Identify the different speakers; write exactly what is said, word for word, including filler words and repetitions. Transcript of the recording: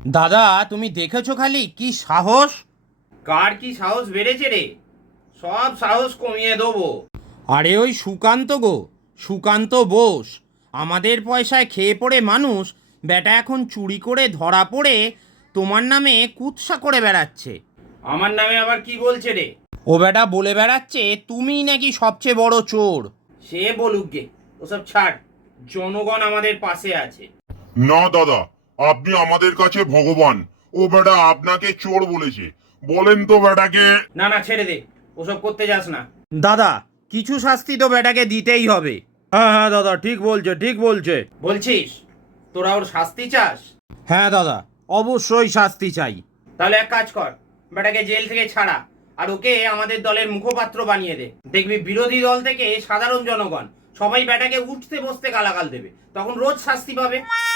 Speaker 1: দাদা তুমি দেখেছো খালি কি সাহস।
Speaker 2: কার কি সাহস বেড়েছে রে? সব সাহস কমিয়ে দেবো।
Speaker 1: আরে ওই সুকান্ত গো, সুকান্ত বোস। আমাদের পয়সায় খেয়ে পড়ে মানুষ, বেটা এখন চুরি করে ধরা পড়ে তোমার নামে কুৎসা করে বেড়াচ্ছে।
Speaker 2: আমার নামে আবার কি বলছে রে?
Speaker 1: ও বেটা বলে বেড়াচ্ছে তুমিই নাকি সবচেয়ে বড় চোর।
Speaker 2: সে বলুক গে, ওসব ছাড়। জনগণ আমাদের পাশে আছে।
Speaker 3: না দাদা, আপনি আমাদের কাছে ভগবান। ও বেটা আপনাকে চোর বলেছে। বলেন তো বেটাকে।
Speaker 2: না না, ছেড়ে দে, ওসব করতে যাস না।
Speaker 1: দাদা কিছু শাস্তি তো বেটাকে দিতেই হবে। হ্যাঁ হ্যাঁ দাদা ঠিক বলছে ঠিক বলছে।
Speaker 2: বলছিস তোরা ওর শাস্তি চাস?
Speaker 1: হ্যাঁ দাদা অবশ্যই শাস্তি চাই।
Speaker 2: তাহলে এক কাজ কর, বেটাকে জেল থেকে ছাড়া, আর ওকে আমাদের দলের মুখপাত্র বানিয়ে দে। দেখবি বিরোধী দল থেকে সাধারণ জনগণ সবাই বেটাকে উঠতে বসতে গালাগাল দেবে, তখন রোজ শাস্তি পাবে।